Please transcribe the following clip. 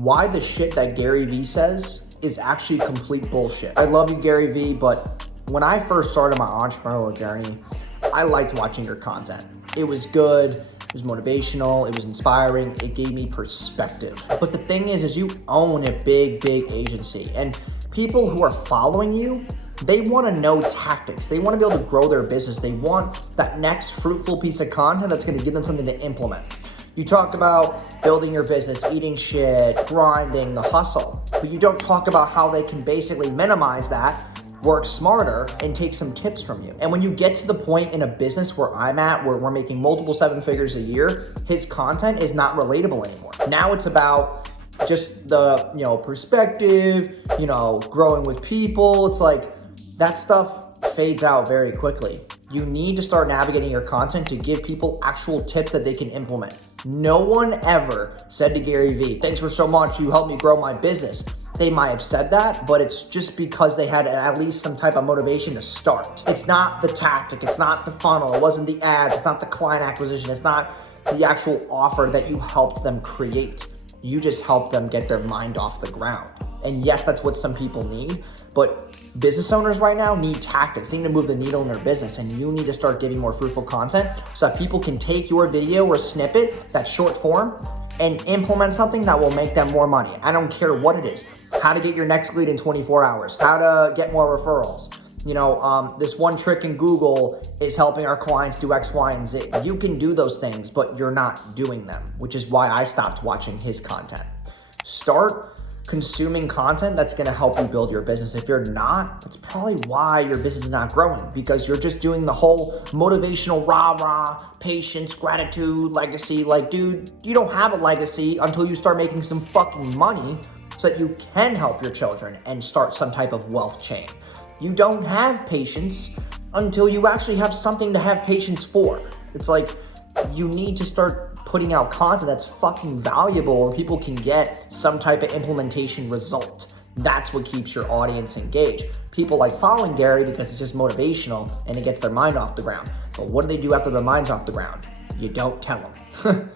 why the shit that Gary Vee says is actually complete bullshit. I love you, Gary Vee, but when I first started my entrepreneurial journey, I liked watching your content. It was good, it was motivational, it was inspiring, it gave me perspective. But the thing is you own a big agency, and people who are following you, they want to know tactics. They want to be able to grow their business. They want that next fruitful piece of content that's going to give them something to implement. You talk about building your business, eating shit, grinding, the hustle, but you don't talk about how they can basically minimize that, work smarter, and take some tips from you. And when you get to the point in a business where I'm at, where we're making multiple 7 figures a year, his content is not relatable anymore. Now it's about just the, perspective, growing with people. It's like that stuff fades out very quickly. You need to start navigating your content to give people actual tips that they can implement. No one ever said to Gary Vee, "Thanks for so much, you helped me grow my business." They might have said that, but it's just because they had at least some type of motivation to start. It's not the tactic, it's not the funnel, it wasn't the ads, it's not the client acquisition, it's not the actual offer that you helped them create. You just helped them get their mind off the ground. And yes, that's what some people need, but business owners right now need tactics. They need to move the needle in their business, and you need to start giving more fruitful content so that people can take your video or snippet, that short form, and implement something that will make them more money. I don't care what it is. How to get your next lead in 24 hours, how to get more referrals. This one trick in Google is helping our clients do X, Y, and Z. You can do those things, but you're not doing them, which is why I stopped watching his content. Start consuming content that's gonna help you build your business. If you're not, that's probably why your business is not growing, because you're just doing the whole motivational rah-rah, patience, gratitude, legacy. Like, dude, you don't have a legacy until you start making some fucking money so that you can help your children and start some type of wealth chain. You don't have patience until you actually have something to have patience for. It's like, you need to start putting out content that's fucking valuable where people can get some type of implementation result. That's what keeps your audience engaged. People like following Gary because it's just motivational and it gets their mind off the ground. But what do they do after their mind's off the ground? You don't tell them.